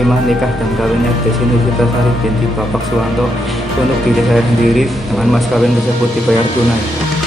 menerima nikah dan kawinnya Desi Nursitasari binti Bapak Suwanto untuk diri saya sendiri dengan mas kawin tersebut dibayar tunai.